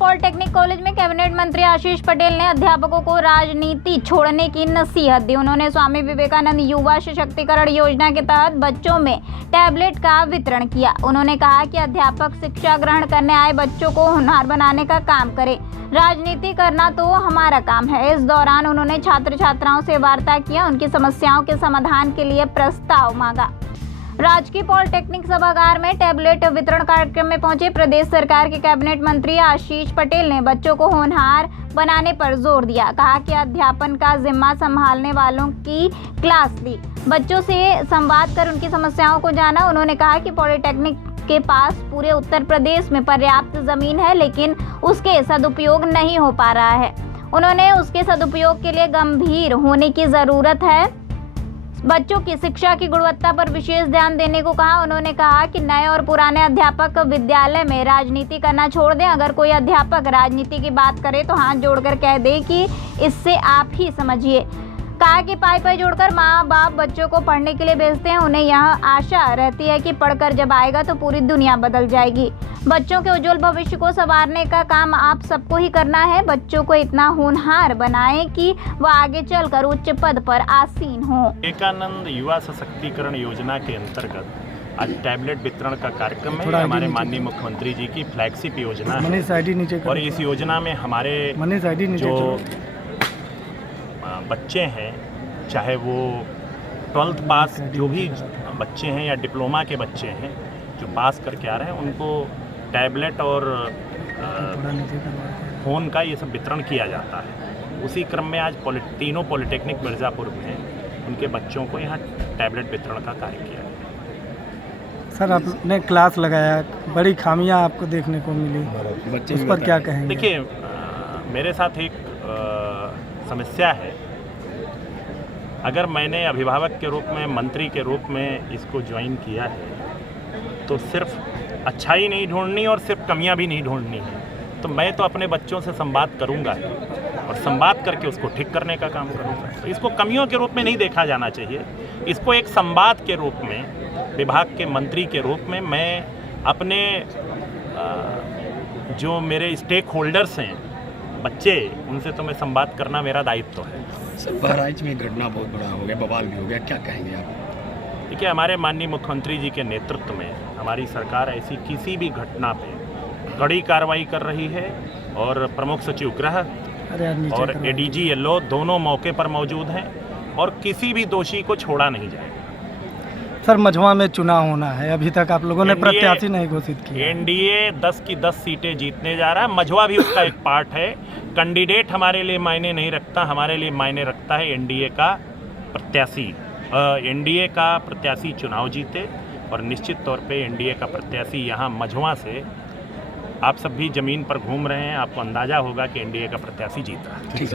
Polytechnic college में cabinet मंत्री आशीष पटेल ने अध्यापकों को राजनीति छोड़ने की नसीहत दी। उन्होंने स्वामी विवेकानंद युवा सशक्तिकरण योजना के तहत बच्चों में टैबलेट का वितरण किया। उन्होंने कहा कि अध्यापक शिक्षा ग्रहण करने आए बच्चों को होनहार बनाने का काम करें, राजनीति करना तो हमारा काम है। इस दौरान उन्होंने छात्र छात्राओं से वार्ता किया, उनकी समस्याओं के समाधान के लिए प्रस्ताव मांगा। राजकीय पॉलिटेक्निक सभागार में टैबलेट वितरण कार्यक्रम में पहुंचे प्रदेश सरकार के कैबिनेट मंत्री आशीष पटेल ने बच्चों को होनहार बनाने पर जोर दिया। कहा कि अध्यापन का जिम्मा संभालने वालों की क्लास ली, बच्चों से संवाद कर उनकी समस्याओं को जाना। उन्होंने कहा कि पॉलिटेक्निक के पास पूरे उत्तर प्रदेश में पर्याप्त जमीन है, लेकिन उसके सदुपयोग नहीं हो पा रहा है। उन्होंने उसके सदुपयोग के लिए गंभीर होने की ज़रूरत है। बच्चों की शिक्षा की गुणवत्ता पर विशेष ध्यान देने को कहा। उन्होंने कहा कि नए और पुराने अध्यापक विद्यालय में राजनीति करना छोड़ दें। अगर कोई अध्यापक राजनीति की बात करे तो हाथ जोड़कर कह दें कि इससे आप ही समझिए। कहा कि पाई जोड़कर माँ बाप बच्चों को पढ़ने के लिए भेजते हैं। उन्हें यह आशा रहती है कि पढ़कर जब आएगा तो पूरी दुनिया बदल जाएगी। बच्चों के उज्जवल भविष्य को संवारने का काम आप सबको ही करना है। बच्चों को इतना होनहार बनाएं कि वह आगे चलकर उच्च पद पर आसीन हो। विवेकानंद युवा सशक्तिकरण योजना के अंतर्गत आज टैबलेट वितरण का कार्यक्रम है। हमारे माननीय मुख्यमंत्री जी की फ्लैगशिप योजना है और इस योजना में हमारे जो बच्चे हैं, चाहे वो 12th पास जो भी बच्चे हैं या डिप्लोमा के बच्चे हैं जो पास करके आ रहे हैं, उनको टैबलेट और फ़ोन का ये सब वितरण किया जाता है। उसी क्रम में आज तीनों पॉलिटेक्निक मिर्ज़ापुर में उनके बच्चों को यहाँ टैबलेट वितरण का कार्य किया गया। सर, आपने क्लास लगाया, बड़ी खामियां आपको देखने को मिली, उस पर क्या कहेंगे? देखिए, मेरे साथ एक समस्या है। अगर मैंने अभिभावक के रूप में, मंत्री के रूप में इसको ज्वाइन किया है तो सिर्फ अच्छाई नहीं ढूंढनी और सिर्फ कमियां भी नहीं ढूंढनी है। तो मैं तो अपने बच्चों से संवाद करूंगा ही और संवाद करके उसको ठीक करने का काम करूंगा। तो इसको कमियों के रूप में नहीं देखा जाना चाहिए, इसको एक संवाद के रूप में, विभाग के मंत्री के रूप में मैं अपने जो मेरे स्टेक होल्डर्स हैं, बच्चे, उनसे तो मैं संवाद करना मेरा दायित्व है। सर, बहराइच में घटना बहुत बड़ा हो गया, बवाल भी हो गया, क्या कहेंगे आप? देखिए, हमारे माननीय मुख्यमंत्री जी के नेतृत्व में हमारी सरकार ऐसी किसी भी घटना पे कड़ी कार्रवाई कर रही है और प्रमुख सचिव गृह और एडीजी येलो दोनों मौके पर मौजूद हैं और किसी भी दोषी को छोड़ा नहीं जाएगा। सर, मझवा में चुनाव होना है, अभी तक आप लोगों ने प्रत्याशी नहीं घोषित किया। एनडीए 10 की 10 सीटें जीतने जा रहा है, मझवा भी उसका एक पार्ट है। कैंडिडेट हमारे लिए मायने नहीं रखता, हमारे लिए मायने रखता है एनडीए का प्रत्याशी। एनडीए का प्रत्याशी चुनाव जीते और निश्चित तौर पे एनडीए का प्रत्याशी यहाँ मझवा से, आप सब भी ज़मीन पर घूम रहे हैं, आपको अंदाज़ा होगा कि एनडीए का प्रत्याशी जीता है।